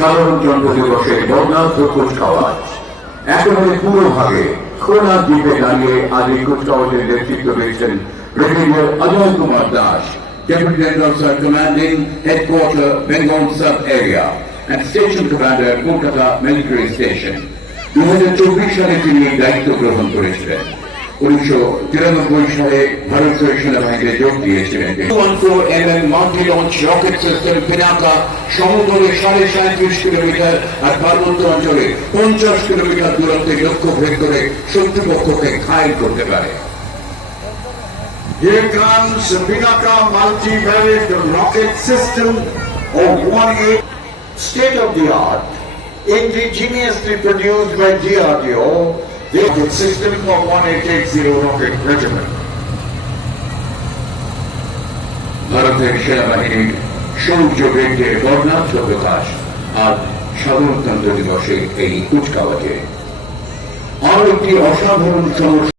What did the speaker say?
সাধারণতন্ত্র দিবসে বর্ণাঢ্য কুচকাওয়াজ। একেবারে পুরোভাগে খুলনা দ্বীপে দাঁড়িয়ে আজ এই কুচকাওয়াজের নেতৃত্ব দিয়েছেন brigadier Ajay Kumar Das, Deputy General Sir commanding Headquarter Bengal Sub Area and Station Commander Kolkata Military Station। 2024 সালে তিনি দায়িত্ব গ্রহণ করেছিলেন। 1993 সালে ভারতীয় সেনাবাহিনীতে যোগ দিয়েছিলেন। 214mm multi launch rocket system Pinaka সমতলে 37.5 কিলোমিটার আর পার্বত্য অঞ্চলে 50 কিলোমিটার দূরত্বে লক্ষ্য ভেদ করে শত্রুপক্ষকে ঘায়েল করতে পারে। Here comes the Pinaka multi-variant rocket system of 1A, state-of-the-art, indigenously produced by DRDO, the rocket system of 1880 rocket regiment. ভারতের সেনাবাহিনীর শৌর্য বৃদ্ধির বর্ণাঢ্য প্রকাশ আজ সাধারণতন্ত্র দিবসে এই কুচকাওয়াজে। আর একটি অসাধারণ সমস্যা